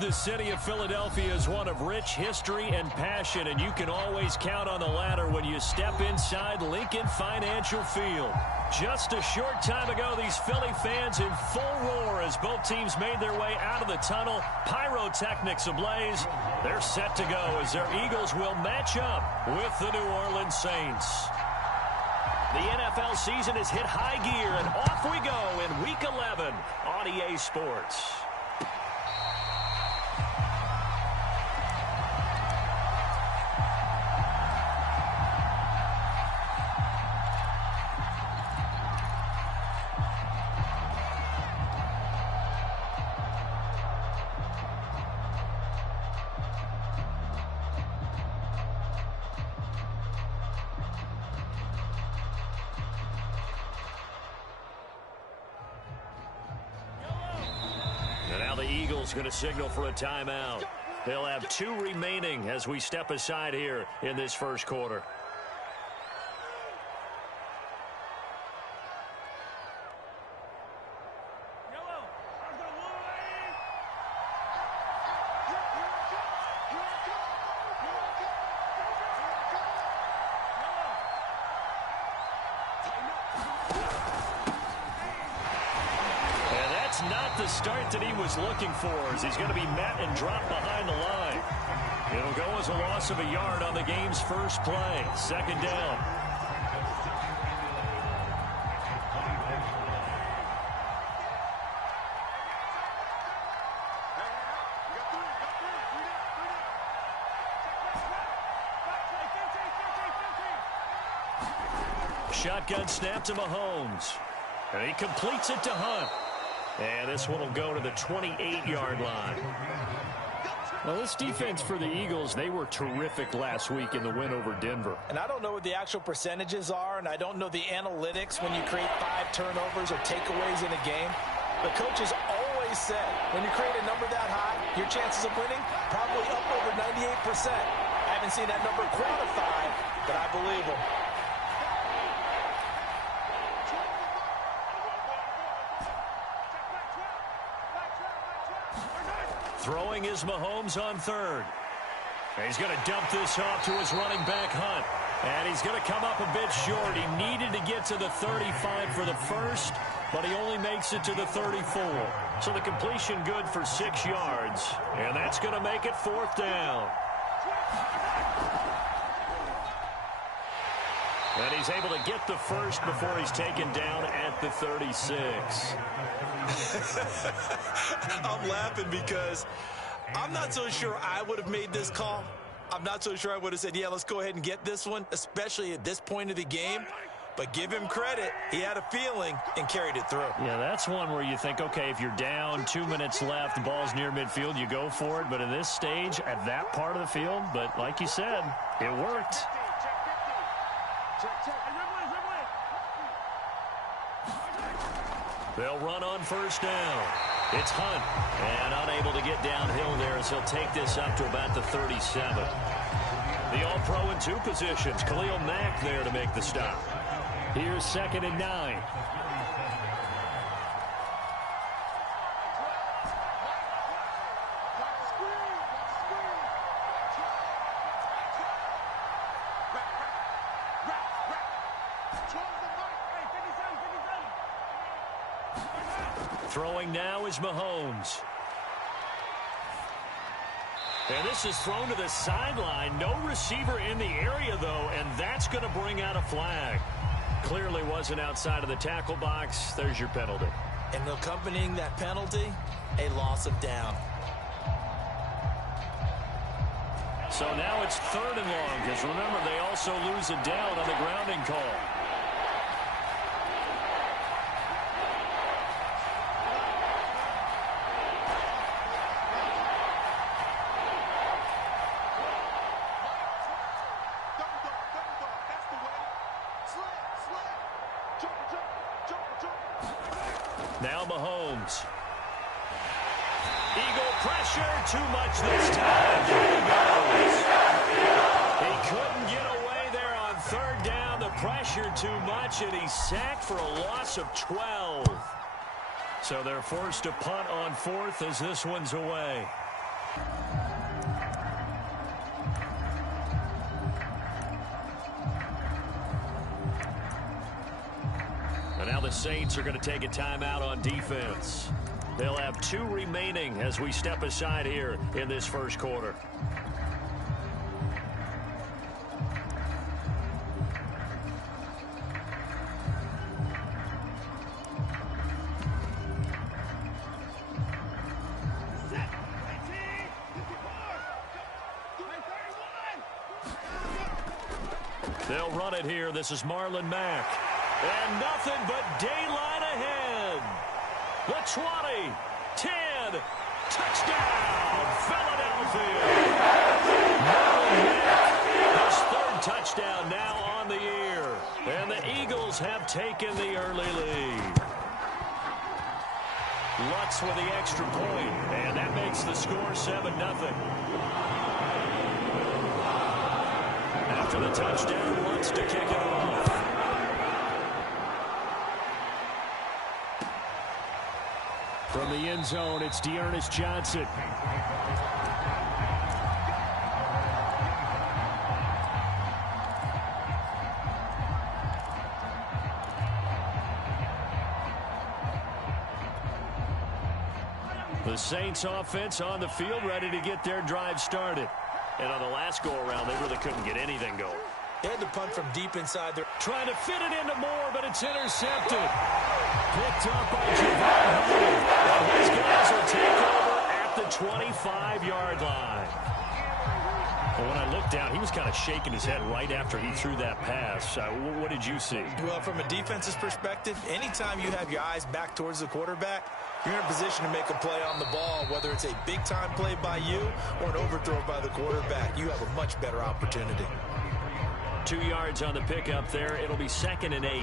The city of Philadelphia is one of rich history and passion, and you can always count on the latter when you step inside Lincoln Financial Field. Just a short time ago, these Philly fans in full roar as both teams made their way out of the tunnel. Pyrotechnics ablaze. They're set to go as their Eagles will match up with the New Orleans Saints. The NFL season has hit high gear, and off we go in Week 11 on EA Sports. Going to signal for a timeout. They'll have 2 remaining as we step aside here in this first quarter. Not the start that he was looking for, as he's going to be met and dropped behind the line. It'll go as a loss of a yard on the game's first play. Second down. Shotgun snap to Mahomes. And he completes it to Hunt. And this one will go to the 28-yard line. Well, this defense for the Eagles, they were terrific last week in the win over Denver. And I don't know what the actual percentages are, and I don't know the analytics when you create 5 turnovers or takeaways in a game. But coaches always said, when you create a number that high, your chances of winning probably up over 98%. I haven't seen that number quantified, but I believe them. Throwing is Mahomes on third. And he's going to dump this off to his running back, Hunt. And he's going to come up a bit short. He needed to get to the 35 for the first, but he only makes it to the 34. So the completion good for 6 yards. And that's going to make it 4th down. And he's able to get the first before he's taken down at the 36. I'm laughing because I'm not so sure I would have made this call. I'm not so sure I would have said, yeah, let's go ahead and get this one, especially at this point of the game. But give him credit. He had a feeling and carried it through. Yeah, that's one where you think, okay, if you're down, 2 minutes left, the ball's near midfield, you go for it. But in this stage, at that part of the field, but like you said, it worked. They'll run on first down. It's Hunt, and unable to get downhill there as he'll take this up to about the 37. The All-Pro in 2 positions. Khalil Mack there to make the stop. Here's 2nd and 9. Throwing now is Mahomes. And this is thrown to the sideline. No receiver in the area, though, and that's going to bring out a flag. Clearly wasn't outside of the tackle box. There's your penalty. And accompanying that penalty, a loss of down. So now it's 3rd and long, because remember, they also lose a down on the grounding call. Now Mahomes. Eagle pressure, too much this time. There he goes. He couldn't get away there on 3rd down. The pressure too much, and he's sacked for a loss of 12. So they're forced to punt on 4th as this one's away. And now the Saints are going to take a timeout on defense. They'll have 2 remaining as we step aside here in this first quarter. They'll run it here. This is Marlon Mack. And nothing but daylight ahead. The 20, 10, touchdown, Philadelphia. Marlon Mack, his 3rd touchdown now on the year. And the Eagles have taken the early lead. Lutz with the extra point, and that makes the score 7-0. After the touchdown, Lutz to kick it off. From the end zone, it's Dearness Johnson. The Saints offense on the field, ready to get their drive started. And on the last go-around, they really couldn't get anything going. They had to punt from deep inside there. Trying to fit it into Moore, but it's intercepted. Picked up by Javon Holland. And his guys will take over at the 25-yard line. Well, when I looked down, he was kind of shaking his head right after he threw that pass. What did you see? Well, from a defense's perspective, anytime you have your eyes back towards the quarterback, you're in a position to make a play on the ball, whether it's a big-time play by you or an overthrow by the quarterback. You have a much better opportunity. 2 yards on the pickup there. It'll be 2nd and 8.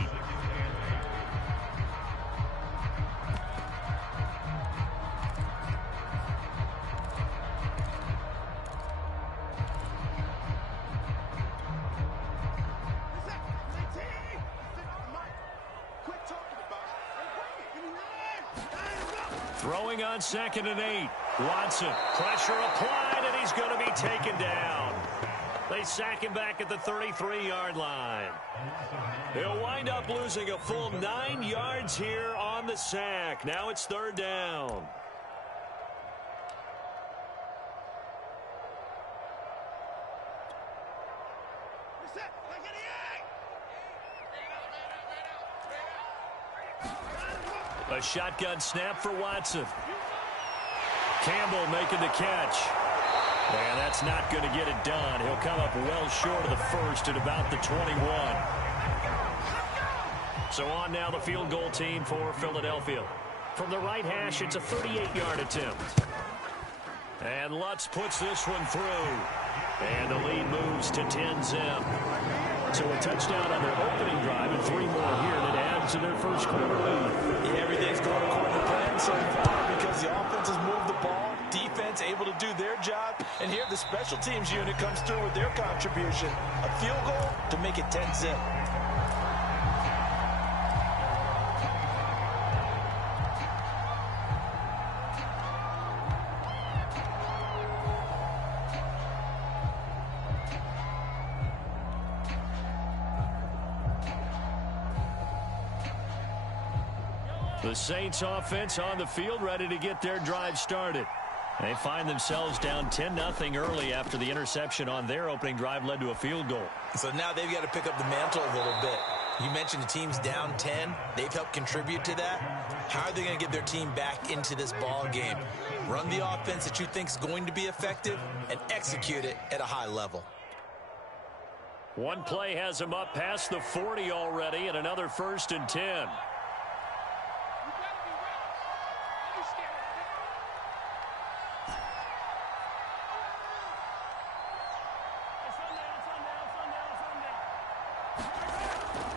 Throwing on 2nd and 8. Watson, pressure applied, and he's going to be taken down. They sack him back at the 33-yard line. He'll wind up losing a full 9 yards here on the sack. Now it's 3rd down. A shotgun snap for Watson. Campbell making the catch. And that's not going to get it done. He'll come up well short of the first at about the 21. So on now the field goal team for Philadelphia. From the right hash, it's a 38-yard attempt. And Lutz puts this one through. And the lead moves to 10-zip. So a touchdown on their opening drive and 3 more here that adds to their first quarter lead. Yeah, everything's going according to plan so far because the offense has moved the ball, defense able to do their job, and here the special teams unit comes through with their contribution. A field goal to make it 10-zip. The Saints offense on the field ready to get their drive started. They find themselves down 10-0 early after the interception on their opening drive led to a field goal. So now they've got to pick up the mantle a little bit. You mentioned the team's down 10. They've helped contribute to that. How are they going to get their team back into this ball game? Run the offense that you think is going to be effective and execute it at a high level. One play has them up past the 40 already and another 1st and 10.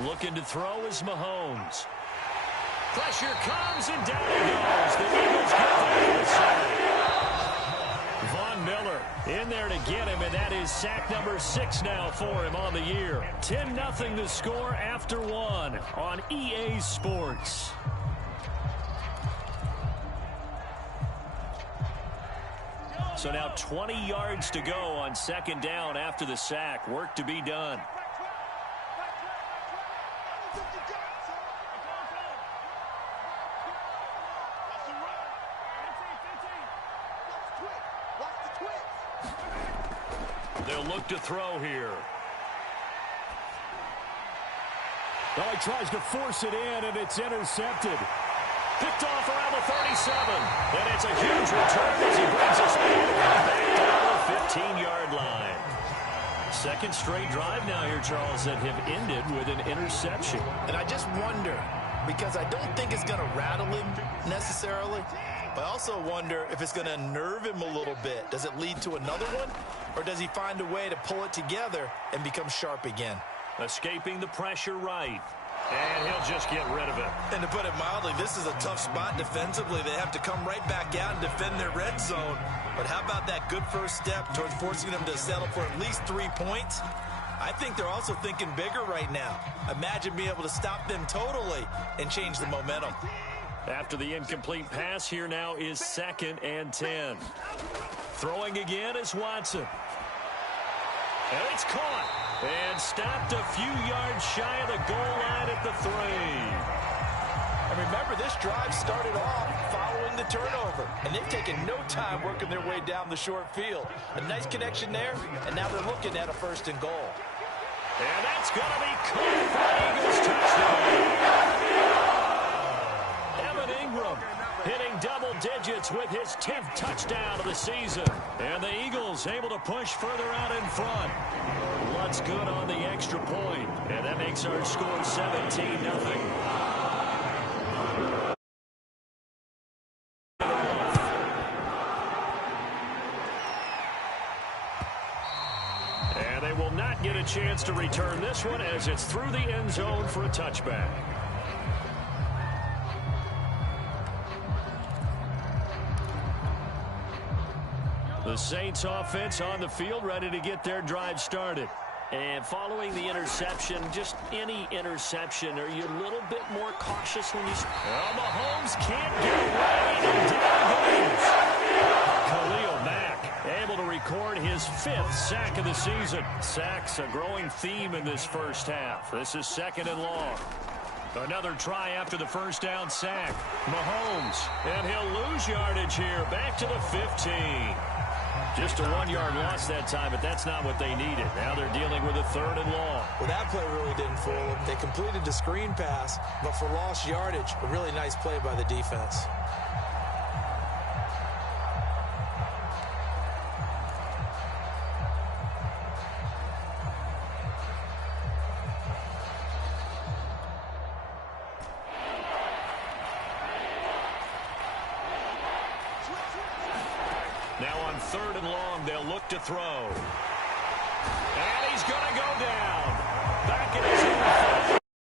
Looking to throw is Mahomes. Pressure comes and down he goes. The Eagles get the side. Von Miller in there to get him, and that is sack number 6 now for him on the year. 10-0 to score after 1 on EA Sports. So now 20 yards to go on second down after the sack. Work to be done. They'll look to throw here. Well, he tries to force it in, and it's intercepted. Picked off around the 37. And it's a huge return as he brings us back down the 15-yard line. Second straight drive now here, Charles, that have ended with an interception. And I just wonder, because I don't think it's going to rattle him necessarily, but I also wonder if it's going to nerve him a little bit. Does it lead to another one, or does he find a way to pull it together and become sharp again? Escaping the pressure right. And he'll just get rid of it. And to put it mildly, this is a tough spot defensively. They have to come right back out and defend their red zone. But how about that good first step towards forcing them to settle for at least 3 points? I think they're also thinking bigger right now. Imagine being able to stop them totally and change the momentum. After the incomplete pass, here now is 2nd and 10. Throwing again is Watson. And it's caught. And stopped a few yards shy of the goal line at the 3. And remember, this drive started off following the turnover. And they've taken no time working their way down the short field. A nice connection there, and now they're looking at a 1st and goal. And that's going to be caught for the Eagles touchdown. Evan Ingram hitting double digits with his 10th touchdown of the season. And the Eagles able to push further out in front. Lutz good on the extra point. And that makes our score 17-0. And they will not get a chance to return this one as it's through the end zone for a touchback. The Saints offense on the field, ready to get their drive started. And following the interception, just any interception, are you a little bit more cautious when you... Well, Mahomes can't get away, and down goes. Khalil Mack able to record his 5th sack of the season. Sacks a growing theme in this first half. This is 2nd and long. Another try after the first down sack. Mahomes, and he'll lose yardage here, back to the 15. Just a 1-yard loss that time, but that's not what they needed. Now they're dealing with a 3rd and long. Well, that play really didn't fool them. They completed the screen pass, but for lost yardage, a really nice play by the defense. Now on 3rd and long, they'll look to throw. And he's going to go down. Back in his own